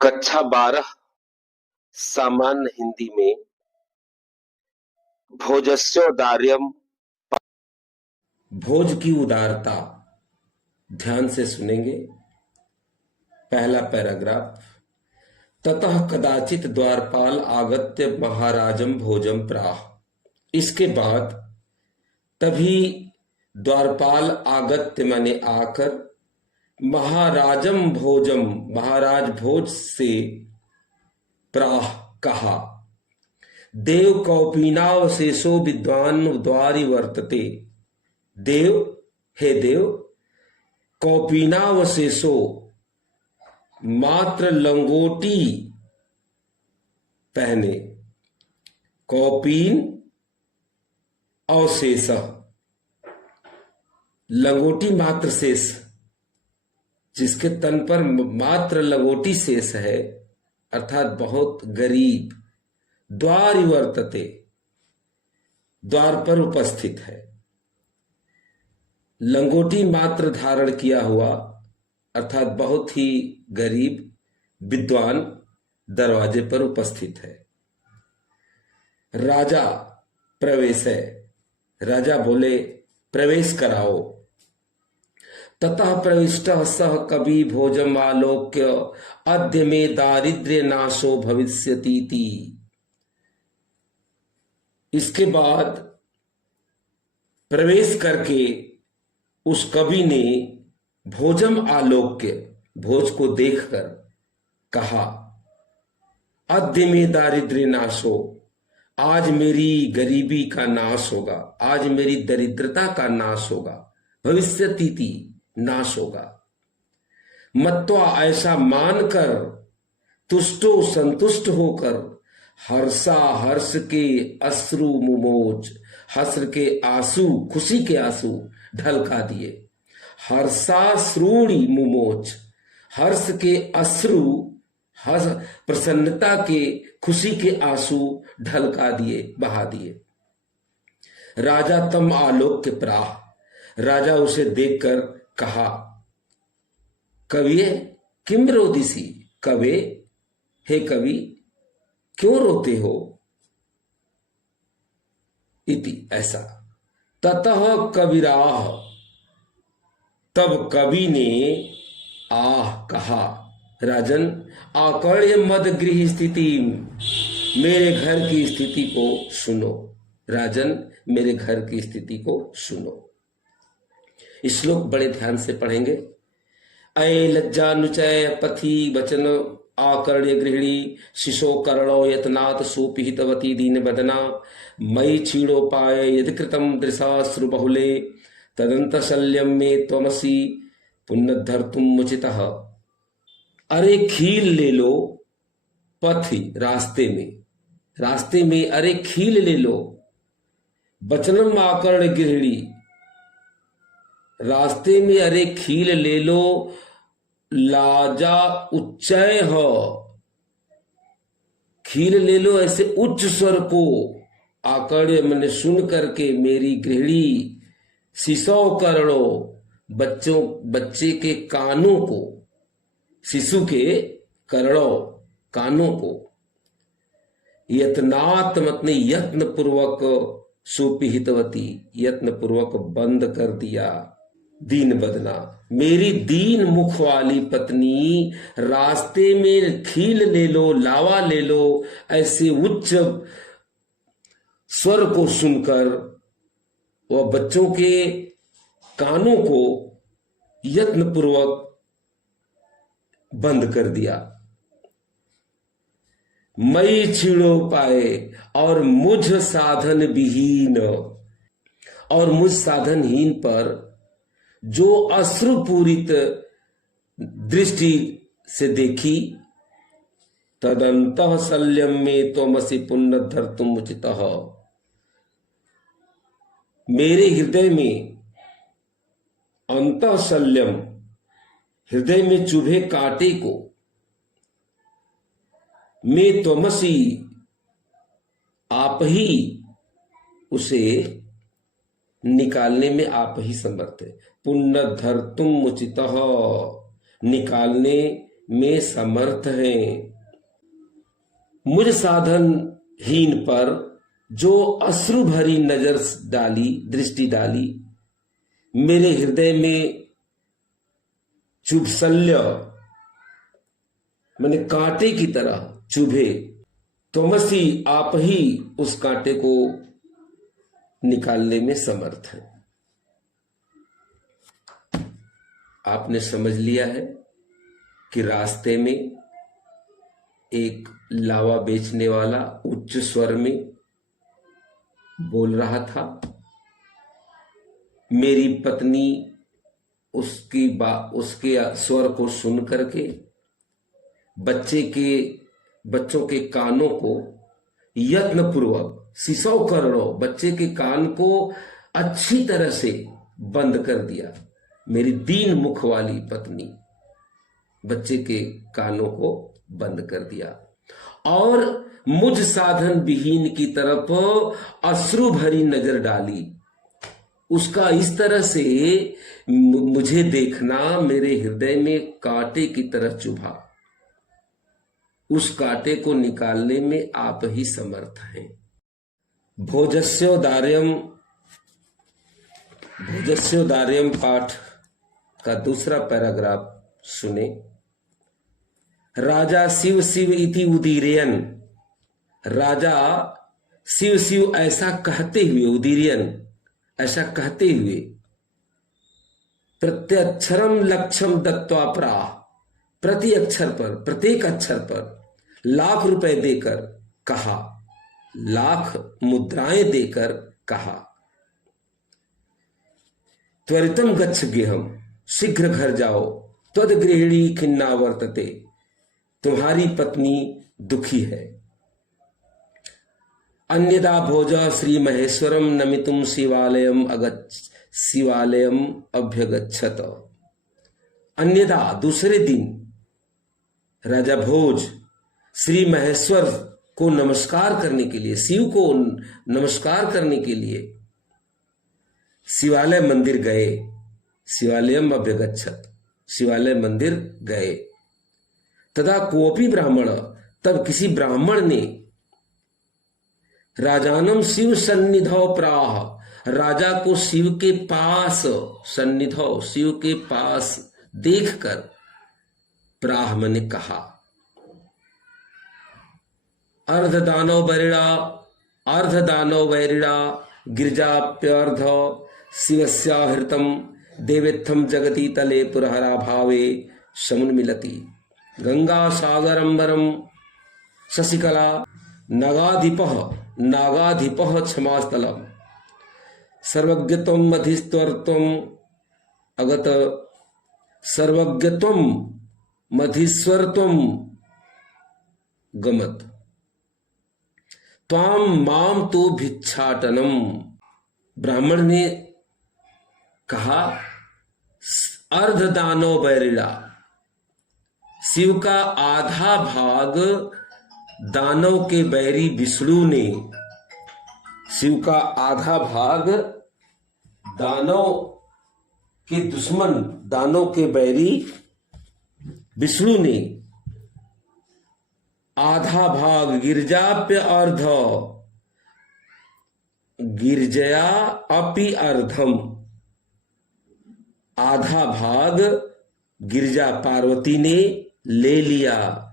कक्षा 12 सामान्य हिंदी में भोजस्योदार्यम। भोज की उदारता ध्यान से सुनेंगे। पहला पैराग्राफ। ततः कदाचित द्वारपाल आगत्य महाराजम भोजम प्राह। इसके बाद तभी द्वारपाल आगत्य माने आकर महाराजम भोजम महाराज भोज से प्राह कहा। देव कौपीनावशेषो विद्वान द्वारि वर्तते। देव हे देव कौपीनावशेषो मात्र लंगोटी पहने। कौपीन अवशेष लंगोटी मात्र शेष, जिसके तन पर मात्र लंगोटी शेष है अर्थात बहुत गरीब। द्वारि वर्तते द्वार पर उपस्थित है। लंगोटी मात्र धारण किया हुआ अर्थात बहुत ही गरीब विद्वान दरवाजे पर उपस्थित है। राजा प्रवेश है। राजा बोले प्रवेश कराओ। ततः प्रविष्टः सह कवि भोजम आलोक्य अद्य में दारिद्र्य नाशो भविष्यतीति। इसके बाद प्रवेश करके उस कवि ने भोजम आलोक्य भोज को देखकर कहा, अद्य में दारिद्र्य नाशो, आज मेरी गरीबी का नाश होगा, आज मेरी दरिद्रता का नाश होगा। भविष्यतीति नाश होगा। मत्वा ऐसा मानकर तुष्टो संतुष्ट होकर हर्षा हर्ष के अश्रु मुमोच, हर्ष के आंसू खुशी के आंसू ढलका दिए। हर्षाश्रूणि मुमोच, हर्ष के अश्रु हर्ष प्रसन्नता के खुशी के आंसू ढलका दिए, बहा दिए। राजा तम आलोक्य प्राह, राजा उसे देखकर कहा, कविये किम रोदिसी, कवे हे कवि क्यों रोते हो। इति ऐसा। ततः कविराह, तब कवि ने आह कहा, राजन आकर्ण्य मद गृह स्थिति, मेरे घर की स्थिति को सुनो। राजन मेरे घर की स्थिति को सुनो। इस श्लोक बड़े ध्यान से पढ़ेंगे। अय लज्जानुचय पथि वचन आकर्ण्य गृहिणी शिशो कर्णो यतनाथ सुपिहितवती दीन बदना मयि क्षीणोपाय यदि कृतम दृशाश्रु बहुले तदंत शल्यम में त्वमसि पुनर्धर्तुम मुचितः। अरे खील ले लो पथि, रास्ते में अरे खील ले लो। वचनम आकर्ण गृहिणी, रास्ते में अरे खील ले लो। लाजा उच्चय हो, खील ले लो ऐसे उच्च स्वर को। आकर्ण्य मैंने सुन करके मेरी गृहिणी, शिशो कर्णो बच्चे के कानों को, शिशु के कर्णों कानों को। यत्नात् मतलब यत्न पूर्वक, सुपिहितवती यत्न पूर्वक बंद कर दिया। दीन बदना मेरी दीन मुख वाली पत्नी, रास्ते में खील ले लो, लावा ले लो ऐसे उच्च स्वर को सुनकर वह बच्चों के कानों को यत्न पूर्वक बंद कर दिया। मई छीणो पाए, और मुझ साधन विहीन, और मुझ साधनहीन पर जो अश्रुपूरित दृष्टि से देखी। तदंतः शल्यम में त्वमसि पुनर्धर्तुम उचितः, मेरे हृदय में अंतः शल्यम, हृदय में चुभे कांटे को, में त्वमसि आप ही उसे निकालने में आप ही समर्थ है। पुनर्धर्तुम उचितः, निकालने में समर्थ हैं। मुझ साधनहीन पर जो अश्रु भरी नजर डाली, दृष्टि डाली, मेरे हृदय में चुभशल्य मैंने कांटे की तरह चुभे, त्वमसि आप ही उस कांटे को निकालने में समर्थ है। आपने समझ लिया है कि रास्ते में एक लावा बेचने वाला उच्च स्वर में बोल रहा था। मेरी पत्नी उसके स्वर को सुन करके बच्चों के कानों को यत्न पूर्वक सिसौ करो, बच्चे के कान को अच्छी तरह से बंद कर दिया। मेरी दीन मुख वाली पत्नी बच्चे के कानों को बंद कर दिया और मुझ साधन विहीन की तरफ अश्रु भरी नजर डाली। उसका इस तरह से मुझे देखना मेरे हृदय में कांटे की तरह चुभा। उस कांटे को निकालने में आप ही समर्थ हैं। भोजस्योदार्यम पाठ का दूसरा पैराग्राफ सुने। राजा शिव शिव इति उदीरयन, राजा शिव शिव ऐसा कहते हुए, उदीरयन ऐसा कहते हुए, प्रत्यक्षरम लक्ष्यम दत्वा प्राह, प्रति अक्षर पर, प्रत्येक अक्षर पर लाख रुपए देकर कहा, लाख मुद्राएं देकर कहा। त्वरितम गच्छ गेहम, शीघ्र घर जाओ। त्वद गृहिणी खिन्ना वर्तते, तुम्हारी पत्नी दुखी है। अन्यदा भोज श्री महेश्वरम नमितुम शिवालयम अभ्यगच्छत। अन्यदा दूसरे दिन राजा भोज श्री महेश्वर को नमस्कार करने के लिए, शिव को नमस्कार करने के लिए शिवालय मंदिर गए। शिवालयम अभ्यगच्छत, शिवालय मंदिर गए। तदा कोपी ब्राह्मण, तब किसी ब्राह्मण ने राजानम शिव सन्निधौ प्राह, राजा को शिव के पास, सन्निधौ शिव के पास देखकर प्राह मैंने कहा। अर्ध दानव वैरिणा गिरिजाप्यर्ध शिवस्याहृतम देवेत्थम जगति तले पुरहरा भावे समुन्मिलति। गंगा सागरंबरम शशिकला नागाधिपः क्षमास्थलम सर्वज्ञत्वम मधिस्त्वर्त्वम अगत सर्वज्ञत्वम मधीश्वरत्वम गमत त्वाम माम तो भिक्षाटनम। ब्राह्मण ने कहा, अर्ध दानव बैरिड़ा, शिव का आधा भाग दानव के बैरी विष्णु ने, शिव का आधा भाग दानव के दुश्मन, दानव के बैरी विष्णु ने, आधा भाग गिरजाप्य अर्ध, गिरजया अपि अर्धम, आधा भाग गिरजा पार्वती ने ले लिया।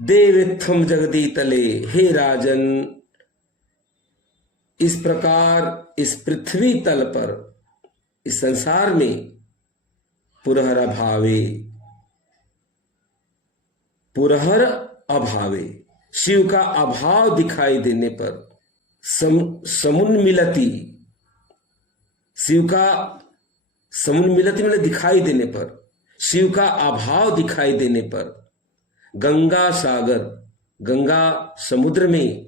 देवेत्थम जगदी तले, हे राजन, इस प्रकार इस पृथ्वी तल पर, इस संसार में पुरहर अभावे, पुरहर अभावे, शिव का अभाव दिखाई देने पर, समुन्मिलति, शिव का समुन्मिलति में दिखाई देने पर, शिव का अभाव दिखाई देने पर, गंगा सागर, गंगा समुद्र में,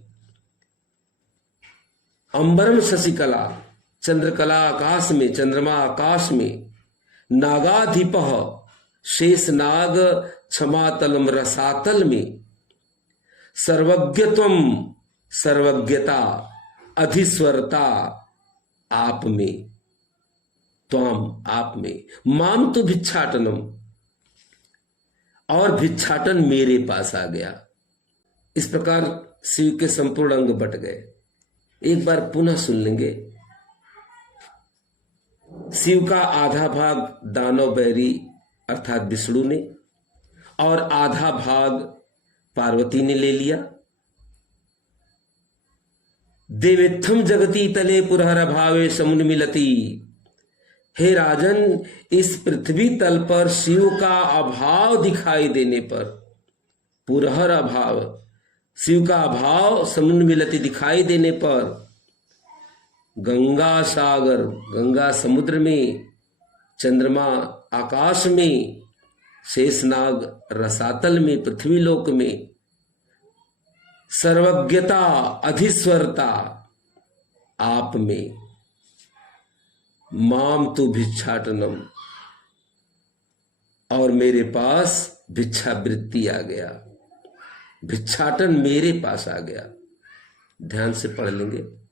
अंबरम शशिकला, चंद्रकला आकाश में, चंद्रमा आकाश में, नागाधिपः, शेष नाग क्षमातलम रसातल में, सर्वज्ञत्वम, सर्वज्ञता, अधीश्वरता आप में, त्वाम आप में, माम तो भिक्षाटनम, और भिक्षाटन मेरे पास आ गया। इस प्रकार शिव के संपूर्ण अंग बट गए। एक बार पुनः सुन लेंगे। शिव का आधा भाग दानव बैरी अर्थात विष्णु ने और आधा भाग पार्वती ने ले लिया। देवेत्थम जगती तले पुरहर भावे समुन मिलती। हे राजन, इस पृथ्वी तल पर शिव का अभाव दिखाई देने पर, पुरहर अभाव, शिव का अभाव समुन मिलती दिखाई देने पर, गंगा सागर, गंगा समुद्र में, चंद्रमा आकाश में, शेषनाग रसातल में, पृथ्वीलोक में, सर्वज्ञता अधीश्वरता आप में, माम तु भिक्षाटनम, और मेरे पास भिक्षावृत्ति आ गया, भिक्षाटन मेरे पास आ गया। ध्यान से पढ़ लेंगे।